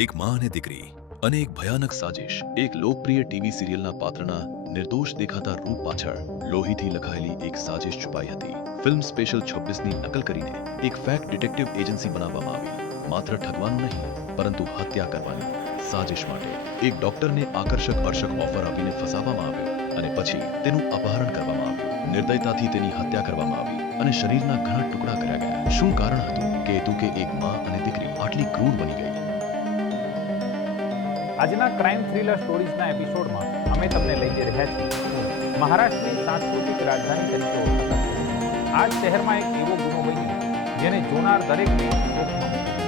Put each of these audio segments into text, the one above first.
એક માં અને દીકરી અને એક ભયાનક સાજિશ એક લોકપ્રિય ટીવી સિરિયલના પાત્રના નિર્દોષ દેખાતા રૂપ પાછળ લોહીથી લખાયેલી એક સાજિશ છુપાઈ હતી. ફિલ્મ સ્પેશિયલ 26ની નકલ કરીને એક ફેક્ટ ડિટેક્ટિવ એજન્સી બનાવવામાં આવી. માત્ર ઠગવાનું નહીં પરંતુ હત્યા કરવાની. સાજિશ માટે એક ડોક્ટરને આકર્ષક ઓફર આપીને ફસાવવામાં આવ્યો અને પછી તેનું અપહરણ કરવામાં આવ્યું. નિર્દયતાથી તેની હત્યા કરવામાં આવી અને શરીરના ઘણા ટુકડા કર્યા ગયા. શું કારણ હતું કે હેતુ કે એક માં અને દીકરી આટલી ક્રૂર બની ગઈ? આજના ક્રાઇમ થ્રિલર સ્ટોરીઝના એપિસોડમાં અમે તમને લઈ જઈ રહ્યા છીએ મહારાષ્ટ્રની સાંસ્કૃતિક રાજધાની તરીકે ઓળખાતા આ શહેરમાં એક એવો ગુનો બન્યો જેને જોનાર દરેકને શોકમાં મૂક્યો.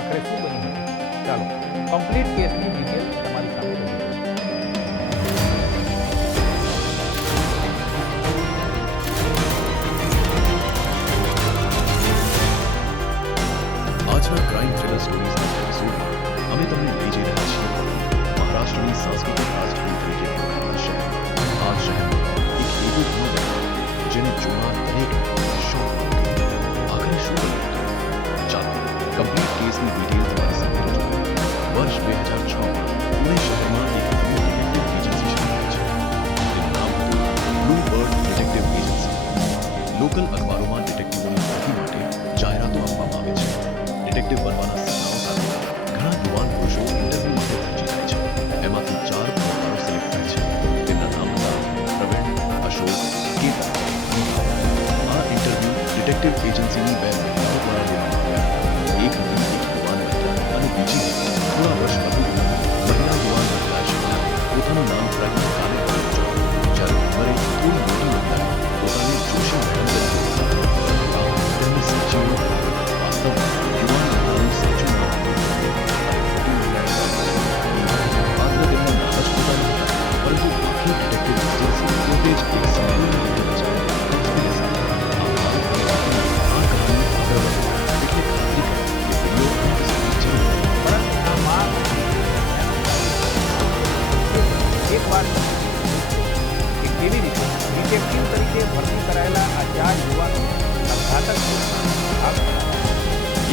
આખરે શું બન્યું? ચાલો કમ્પ્લીટ કેસની ડિટેલ તમારી સાથે રજૂ આજના ક્રાઇમ થ્રિલર સ્ટોરીઝના એપિસોડમાં અમે તમને લઈ જઈ રહ્યા છીએ મહારાષ્ટ્રની સાંસ્કૃતિક રાજધાની તરીકે ઓળખાતા શહેર. આ શહેરમાં એક એવો ગુનો બન્યો જેને જોનાર દરેકને શોકમાં મૂક્યો. આખરે શું બન્યું? ચાલો કમ્પ્લીટ કેસની ડિટેલ તમારી સામે રજૂ કરીએ. વર્ષ 2006માં પુણે શહેરમાં એક નવી ડિટેક્ટિવ એજન્સી શરૂ થઈ છે. તેનું નામ હતું blue bird detective agency. Local અખબારોમાં ડિટેક્ટિવોની ભરતી માટે જાહેરાતો આપવામાં આવે છે. ડિટેક્ટિવ બનવાના સપનાઓ સાથે ઘણા યુવાન પુરુષો ઇન્ટરવ્યૂ માટે પહોંચી જાય છે. એમાંથી 4 ઉમેદવારો સિલેક્ટ થાય છે. તેમના નામ હતા પ્રવીણ, અશોક, કેતન. આ ઇન્ટરવ્યૂ ડિટેક્ટિવ એજન્સીની 2 મહિલાઓ દ્વારા લેવામાં આવ્યા. એક હતી એક યુવાન મહિલા અને બીજી હતી થોડા વર્ષ વધુ મહિલા. યુવાન મહિલા શિખા પોતાનું નામ પ્રવીણ કાલે બનાવ્યું. જ્યારે ઉંમરે થોડી મોટી મહિલા પોતાને જોશી મેડમ તરીકે ઓળખાવી. તેમની સાચી વાસ્તવમાં યુવાન મહિલાનું સાચું નામ માત્ર તેમના નામ જ પોતાના હતા, પરંતુ આખી ડિટેક્ટિવ એજન્સી પોતે જ એક સંપૂર્ણ રીતે રચાયેલી કોન્સ્પિરસી. આ કહાની આગળ વધે એટલે ખાતરી કરો કે વિડીયો અંત સુધી જરૂર એક વાત કે કેવી રીતે ડિટેક્ટિવ તરીકે ભરતી કરાયેલા આ 4 યુવાનો ઘાતક ભાગ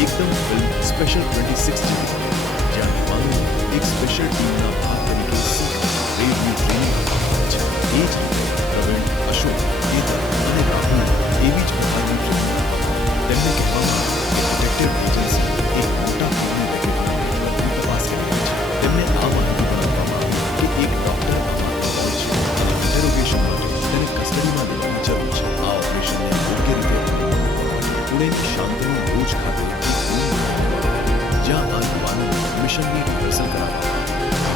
એકદમ ફિલ્મ સ્પેશિયલ 26 જેવી બને, જ્યાં યુવાનોને એક સ્પેશિયલ ટીમના ભાગ તરીકે શીખ રેવની ટ્રેનિંગ આપવામાં આવે છે. એ જ રીતે પ્રવીણ, અશોક, કેતન અને રાહુલ એવી જ પ્રકારની ટ્રેનિંગ આપવામાં. તેમને કહેવામાં આવે કે ડિટેક્ટિવ એજન્સી એક મોટા ભાગની રેકેટની તપાસ કરી રહી છે. તેમને આ માહિતી પણ આપવામાં આવી કે એક ડોક્ટર આમાં ઇન્વોલ્વ છે અને ઇન્ટેરોગેશન માટે તેને કસ્ટડીમાં લેવાની જરૂર છે. આ ઓપરેશનને યોગ્ય રીતે પુણેની શાંતિનું ભુજ ખાતે એક રૂમ બનાવવામાં, જ્યાં આ યુવાનોને મિશનની રિહર્સલ કરાવવામાં.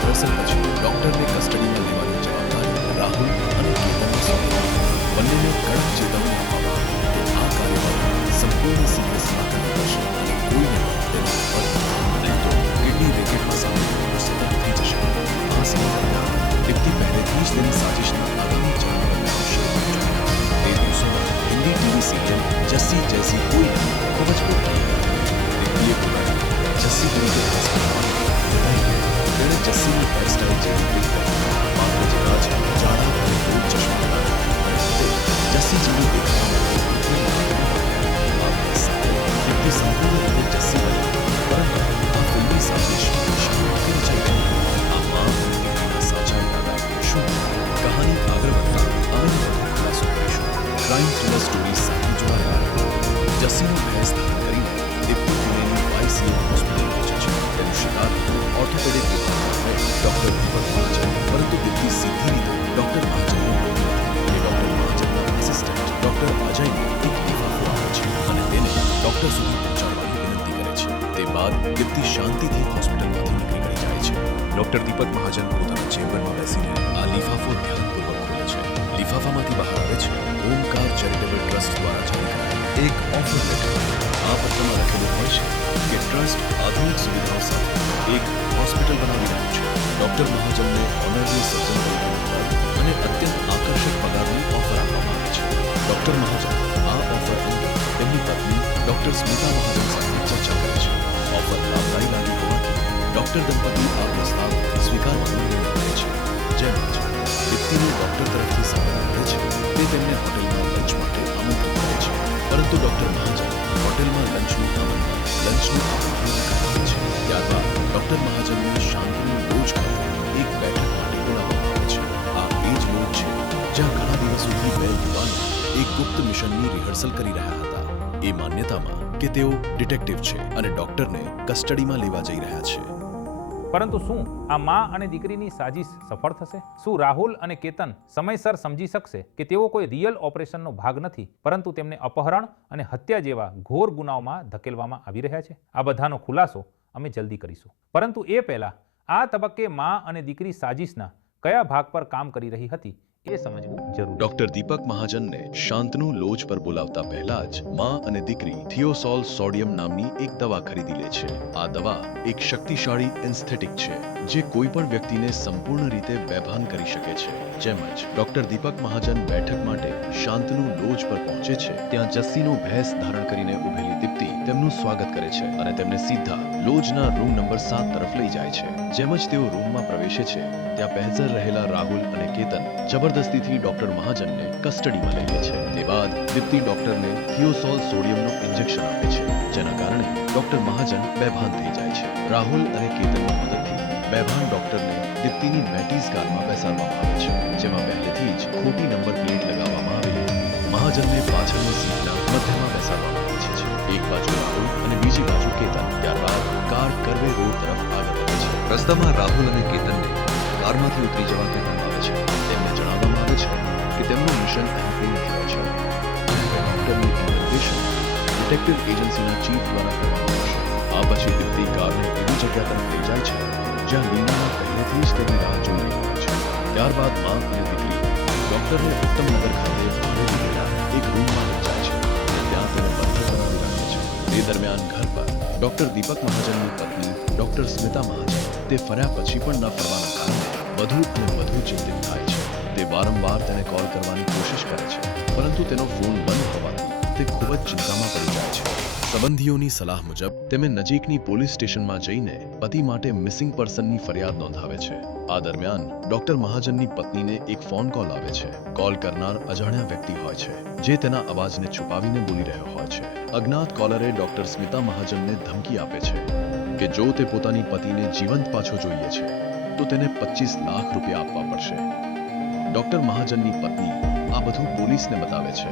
રિહર્સલ પછી ડોક્ટરને કસ્ટડીમાં લેવાની જવાબદારી રાહુલ અને કેતનને સોંપવામાં. બંનેને કડક ચેતવણી આપવામાં કે આ કાર્યવાહી સંપૂર્ણ સિરિયસમાં કરવી પડશે અને કોઈને તેના પર નહીં તો કિડની રેકેટમાં સામેલ સતત થઈ જશે. આ સમય દરમિયાન દીપ્તિ પહેલેથી જ તેની સાજિશના આગામી ચરણો શરૂ કરી ચૂકી હતી. તે દિવસોમાં હિન્દી ટીવી સિરિયલ જસ્સી જૈસી કોઈ નહીં ખૂબ જ પોતાની દીપ્તિએ પોતાની જસ્સી તરીકે તેણે જસ્સીની હેરસ્ટાઇલ જેવી ટ્રીટ કરી. માત્ર જરા જ જાડા અને ગોળ ચશ્મા બનાવ્યા અને તે જસ્સી જેવી દેખાવા માટે દીપ્તિ સંપૂર્ણ રીતે જસ્સી બની. પરંતુ આ ફિલ્મી સાજિશ શાંત કેમ થઈ ગઈ? આ માં અને દીકરીના સાચા ઇરાદા શું? કહાની આગળ વધતા અમે વધુ ખુલાસો કરીશું. ક્રાઇમ થ્રિલર સ્ટોરીઝ સાથે જોડાયેલા જસ્સીનો ભેસ ધારણ કરીને દીપ્તિ પુણેની YCM હોસ્પિટલ પહોંચે છે. તેનું શિકાર ઓર્થોપેડિક વિભાગમાં ડોક્ટર દીપક મહાજન, પરંતુ દીપ્તિ સીધી રીતે ડોક્ટર મહાજનને મળતી નથી અને ડોક્ટર મહાજનના આસિસ્ટન્ટ ડોક્ટર અજયને એક લિફાફો આપે છે અને તેને ડોક્ટર સુધી પહોંચાડવાની વિનંતી કરે છે. તે બાદ દીપ્તિ શાંતિથી હોસ્પિટલમાંથી નીકળી જાય છે. ડોક્ટર દીપક મહાજન પોતાના ચેમ્બરમાં બેસીને આ લિફાફો ધ્યાનપૂર્વક ખોલે છે. લિફાફામાંથી બહાર આવે છે ઓમકાર ચેરિટેબલ ટ્રસ્ટ દ્વારા જારી કરાયેલ એક ઓફર લેટર. આ પત્રમાં લખેલું હોય છે કે ટ્રસ્ટ આધુનિક સુવિધાઓ સાથે એક હોસ્પિટલ બનાવી રહ્યું છે. ડોક્ટર મહાજનને ઓનરરી સર્જન તરીકેનું પદ અને અત્યંત આકર્ષક પગારની ઓફર આપવામાં આવી છે. ડોક્ટર મહાજન આ ઓફર અંગે તેમની પત્ની ડોક્ટર સ્મિતા મહાજન સાથે ચર્ચા કરે છે. ઓફર લાભદાયી લાગી હોવાથી ડોક્ટર દંપતી આ પ્રસ્તાવ સ્વીકારવાનો નિર્ણય કરે છે. જેમ જ દીપ્તિને ડોક્ટર તરફથી સંમતિ મળે છે, તે તેમને હોટેલમાં લંચ માટે આમંત્રિત કરે છે. પરંતુ ડોક્ટર મહાજન હોટેલમાં લંચનું આમંત્રણ નકારી દે છે. ત્યારબાદ ડોક્ટર મહાજનને શાંતિનું લોજ ખાતે એક બેઠક માટે બોલાવવામાં આવે છે. આ એ જ લોજ છે જ્યાં ઘણા દિવસોથી બે યુવાનો એક ગુપ્ત મિશનની રિહર્સલ કરી રહ્યા હતા. એ માન્યતામાં કે તેઓ ડિટેક્ટિવ છે અને ડોક્ટરને કસ્ટડીમાં લેવા જઈ રહ્યા છે. પરંતુ શું આ માં અને દીકરીની સાજિશ સફળ થશે? શું રાહુલ અને કેતન સમયસર સમજી શકશે કે તેઓ કોઈ રિયલ ઓપરેશનનો ભાગ નથી, પરંતુ તેમને અપહરણ અને હત્યા જેવા ઘોર ગુનાઓમાં ધકેલવામાં આવી રહ્યા છે? આ બધાનો ખુલાસો અમે જલ્દી કરીશું. પરંતુ એ પહેલા આ તબક્કે માં અને દીકરી સાજિશના કયા ભાગ પર કામ કરી રહી હતી એ સમજવું જરૂરી છે. ડોક્ટર દીપક મહાજનને શાંતનુ લોજ પર બોલાવતા પહેલા જ માં અને દીકરી થિયોસોલ સોડિયમ નામની એક દવા ખરીદી લે છે. આ દવા એક શક્તિશાળી એન્સ્થેટિક છે જે કોઈ પણ વ્યક્તિને સંપૂર્ણ રીતે બેભાન કરી શકે છે. જેમ જ ડોક્ટર દીપક મહાજન બેઠક માટે શાંતનુ લોજ પર પહોંચે છે, ત્યાં જસ્સીનો ભેસ ધારણ કરીને ઉભેલી દીપ્તિ તેમનું સ્વાગત કરે છે અને તેમને સીધા લોજના રૂમ નંબર 7 તરફ લઈ જાય છે. જેમ જ તેઓ રૂમમાં પ્રવેશે છે, ત્યાં બહેજર રહેલા રાહુલ અને કેતન જબરદસ્તીથી ડોક્ટર મહાજનને કસ્ટડીમાં લઈ લે છે. તે બાદ દીપ્તિ ડોક્ટરને થિયોસોલ સોડિયમનું ઇન્જેક્શન આપે છે, જેના કારણે ડોક્ટર મહાજન બેભાન થઈ જાય છે. રાહુલ અને કેતનની મદદથી બેભાન ડોક્ટરને દીપ્તિની મેટીઝ કારમાં બેસાડવામાં આવે છે, જેમાં પહેલેથી જ ખોટી નંબર પ્લેટ લગાવવામાં આવેલી મહાજનને પાછળની સીટના મધ્યમાં બેસાડવામાં આવે છે. એક બાજુ રાહુલ અને બીજી બાજુ કેતન. ત્યારબાદ કાર કરવે રોડ તરફ આગળ વધે છે. રસ્તામાં રાહુલ અને કેતનને કારમાંથી ઉતરી જવા કહેવામાં આવે છે. તેમને જણાવવામાં આવે છે કે તેમનું મિશન અહીં પૂર્ણ થયું છે અને ડોક્ટરની ઇન્ટરોગેશન ડિટેક્ટિવ એજન્સીના ચીફ દ્વારા કરવામાં આવશે. આ પછી દીપ્તિ કારને એવી જગ્યા તરફ લઈ જાય છે જ્યાં લીના પહેલેથી જ તેની રાહ જોઈ રહી હોય છે. ત્યારબાદ માં અને દીકરી ડોક્ટરને ઉત્તમનગર ખાતે ભાડે લીધેલા એક રૂમમાં લઈ જાય છે અને ત્યાં તેને બંધ કરાવી રાખે છે. તે દરમિયાન ઘર પર ડોક્ટર દીપક મહાજનની પત્ની ડોક્ટર સ્મિતા મહાજન તે ફર્યા પછી પણ ન ફરવાના કારણે વધુ અને વધુ ચિંતિત થાય છે. તે વારંવાર તેને કોલ કરવાની કોશિશ કરે છે, પરંતુ તેનો ફોન બંધ હોવાથી તે ખૂબ જ ચિંતામાં પડી જાય છે. સંબંધીઓની સલાહ મુજબ તેમે નજીકની પોલીસ સ્ટેશનમાં જઈને પતિ માટે મિસિંગ પર્સનની ફરિયાદ નોંધાવે છે. આ દરમિયાન ડોક્ટર મહાજનની પત્નીને એક ફોન કોલ આવે છે. કોલ કરનાર અજાણ્યા વ્યક્તિ હોય છે જે તેના અવાજને છુપાવીને બોલી રહ્યો હોય છે. અજ્ઞાત કોલરે ડોક્ટર સ્મિતા મહાજનને ધમકી આપે છે કે જો તે પોતાની પતિને જીવંત પાછો જોઈએ છે તો તેને 25 લાખ રૂપિયા આપવા પડશે. ડોક્ટર મહાજનની પત્ની આ બધું પોલીસને બતાવે છે,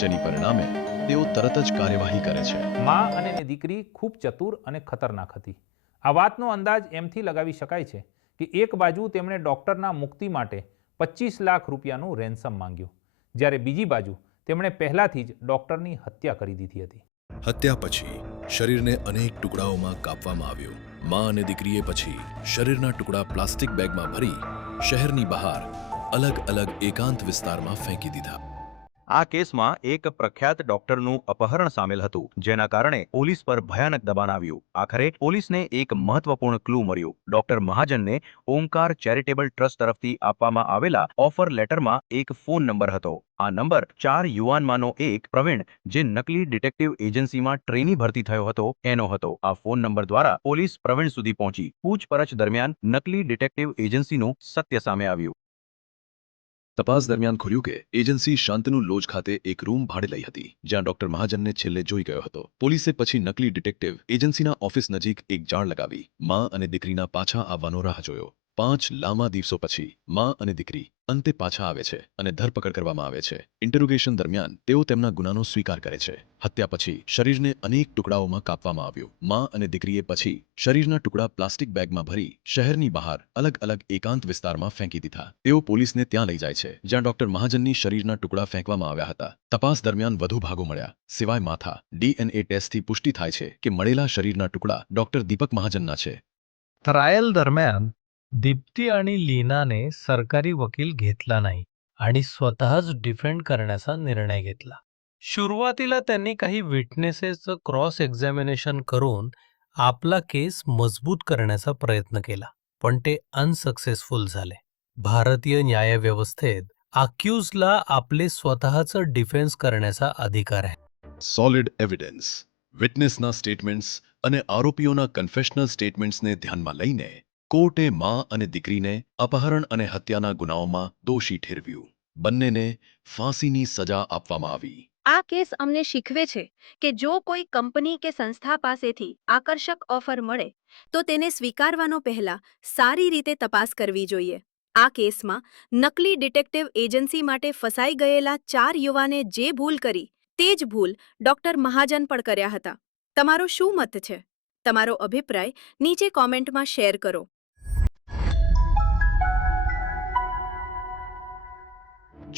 જેની પરિણામે તેઓ તરત જ કાર્યવાહી કરે છે. માં અને દીકરી ખૂબ ચતુર અને ખતરનાક હતી. આ વાતનો અંદાજ એમથી લગાવી શકાય છે કે એક બાજુ તેમણે ડોક્ટરના મુક્તિ માટે 25 લાખ રૂપિયાનું રેન્સમ માંગ્યું, જ્યારે બીજી બાજુ તેમણે પહેલાથી જ ડોક્ટરની હત્યા કરી દીધી હતી. હત્યા પછી શરીરને અનેક ટુકડાઓમાં કાપવામાં આવ્યું. માં અને દીકરીએ પછી શરીરના ટુકડા પ્લાસ્ટિક બેગમાં ભરી શહેરની બહાર અલગ અલગ એકાંત વિસ્તારમાં ફેંકી દીધા. આ કેસમાં એક પ્રખ્યાત ડોક્ટરનું અપહરણ સામેલ હતું, જેના કારણે પોલીસ પર ભયાનક દબાણ આવ્યું. આખરે પોલીસને એક મહત્વપૂર્ણ ક્લુ મળ્યું. ડોક્ટર મહાજનને ઓમકાર ચેરિટેબલ ટ્રસ્ટ તરફથી આપવામાં આવેલા ઓફર લેટરમાં એક ફોન નંબર હતો. આ નંબર 4 યુવાનમાંનો એક પ્રવીણ, જે નકલી ડિટેક્ટિવ એજન્સીમાં ટ્રેની ભરતી થયો હતો, એનો હતો. આ ફોન નંબર દ્વારા પોલીસ પ્રવીણ સુધી પહોંચી. પૂછપરછ દરમિયાન નકલી ડિટેક્ટિવ એજન્સીનું સત્ય સામે આવ્યું. તપાસ દરમિયાન ખુલ્યું કે એજન્સી શાંતનુ લોજ ખાતે એક રૂમ ભાડે લઈ હતી, જ્યાં ડોક્ટર મહાજનને છેલ્લે જોઈ ગયો હતો. પોલીસે પછી નકલી ડિટેક્ટિવ એજન્સીના ઓફિસ નજીક એક જાળ લગાવી માં અને દીકરીના પાછા આવવાનો રાહ જોયો. 5 લાંબા દિવસો પછી માં અને દીકરી અંતે પાછા આવે છે અને ધરપકડ કરવામાં આવે છે. ઇન્ટરોગેશન દરમિયાન તેઓ તેમના ગુનાનો સ્વીકાર કરે છે. હત્યા પછી શરીરને અનેક ટુકડાઓમાં કાપવામાં આવ્યું. માં અને દીકરીએ પછી શરીરના ટુકડા પ્લાસ્ટિક બેગમાં ભરી શહેરની બહાર અલગ અલગ એકાંત વિસ્તારમાં ફેંકી દીધા. તેઓ પોલીસને ત્યાં લઈ જાય છે, જ્યાં ડોક્ટર મહાજનની શરીરના ટુકડા ફેંકવામાં આવ્યા હતા. તપાસ દરમિયાન વધુ ભાગો મળ્યા, સિવાય માથા. DNA ટેસ્ટથી પુષ્ટિ થાય છે કે મળેલા શરીરના ટુકડા ડોક્ટર દીપક મહાજનના છે. ट्रायल दरम्यान दीप्ती आणि लीनाने सरकारी वकील घेतला नाही आणि स्वतःच डिफेंड करण्याचा निर्णय घेतला. सुरुवातीला त्यांनी काही विटनेसेसचं क्रॉस एक्झामिनेशन करून आपला केस मजबूत करण्याचा प्रयत्न केला, पण ते अनसक्सेसफुल झाले. भारतीय न्यायव्यवस्थेत अक्यूजला आपले स्वतःचं डिफेन्स करण्याचा अधिकार आहे. સોલિડ એવિડન્સ, વિટનેસના સ્ટેટમેન્ટ્સ અને આરોપીઓના કન્ફેશનલ સ્ટેટમેન્ટ્સને ધ્યાનમાં લઈને કોર્ટે માં અને દીકરીને અપહરણ અને હત્યાના ગુનાઓમાં દોષી ઠેરવ્યું. બંનેને ફાંસીની સજા આપવામાં આવી. આ કેસ અમને શીખવે છે કે જો કોઈ કંપની કે સંસ્થા પાસેથી આકર્ષક ઓફર મળે તો તેને સ્વીકારવાનો પહેલા સારી રીતે તપાસ કરવી જોઈએ. આ કેસમાં નકલી ડિટેક્ટિવ એજન્સી માટે ફસાઈ ગયેલા 4 યુવાને જે ભૂલ કરી તે જ ભૂલ ડોક્ટર મહાજન પણ કર્યા હતા. તમારો શું મત છે? તમારો અભિપ્રાય નીચે કોમેન્ટમાં શેર કરો.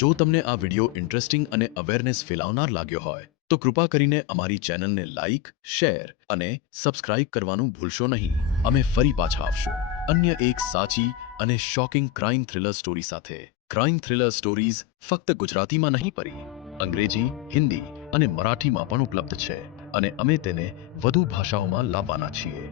જો તમને આ વિડિયો ઇન્ટરેસ્ટિંગ અને અવેરનેસ ફેલાવનાર લાગ્યો હોય તો કૃપા કરીને અમારી ચેનલને લાઇક, શેર અને સબસ્ક્રાઇબ કરવાનું ભૂલશો નહીં. અમે ફરી પાછા આવશું અન્ય એક સાચી અને શોકિંગ ક્રાઇમ થ્રિલર સ્ટોરી સાથે. ક્રાઇમ થ્રિલર સ્ટોરીઝ ફક્ત ગુજરાતીમાં નહીં પરી, અંગ્રેજી, હિન્દી અને મરાઠીમાં પણ ઉપલબ્ધ છે અને અમે તેને વધુ ભાષાઓમાં લાવવાના છીએ.